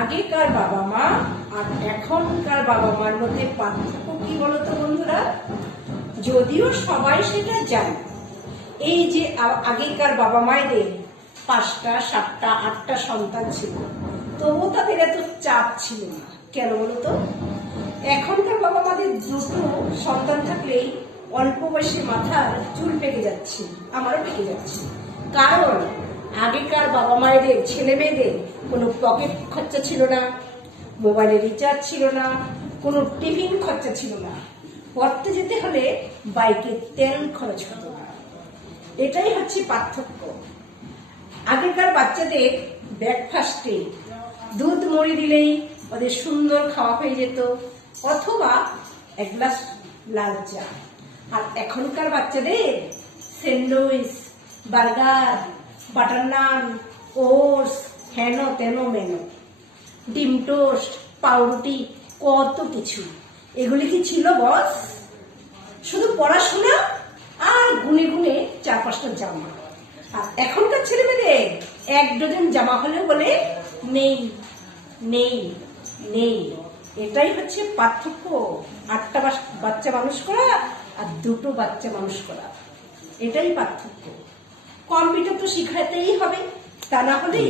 আগেকার বাবা মা আর এখনকার বাবা মার মধ্যে পার্থক্য কি বলতো বন্ধুরা? যদিও সবাই সেটা জানে, এই যে আগেকার বাবা মায়েদের 5টা 7টা 8টা সন্তান ছিল, তবুও তাদের এত চাপ ছিল না। কেন বলতো? এখনকার বাবা মাদের 2টো সন্তান থাকলেই অল্প বয়সে মাথার চুল পেকে যাচ্ছে, আমারও পেকে যাচ্ছে। কারণ আগেকার বাবা মায়েদের ছেলে মেয়েদের কোনো পকেট খরচা ছিল না, মোবাইলের রিচার্জ ছিল না, কোনো টিফিন খরচা ছিল না, পড়তে যেতে হলে বাইকে তেল খরচ হতো না। এটাই হচ্ছে পার্থক্য। আগেকার বাচ্চাদের ব্রেকফাস্টে দুধ মুড়ি দিলেই ওদের সুন্দর খাওয়া হয়ে যেত, অথবা 1 গ্লাস লাল চা। আর এখনকার বাচ্চাদের স্যান্ডউইচ, বার্গার, বাটার নান, ওটস, হেন তেন মেনো, ডিম টোস্ট, পাউরুটি, কত কিছু। এগুলি কি ছিল বস? শুধু পড়াশোনা আর গুনে গুনে 4-5টা জামা। আর এখনকার ছেলে মেয়েদের 1 ডজন জামা হলেও বলে নেই নেই নেই। এটাই হচ্ছে পার্থক্য। 8টা বাচ্চা মানুষ করা আর 2টো বাচ্চা মানুষ করা, এটাই পার্থক্য। কম্পিউটার তো শিখাতেই হবে, তা না হলে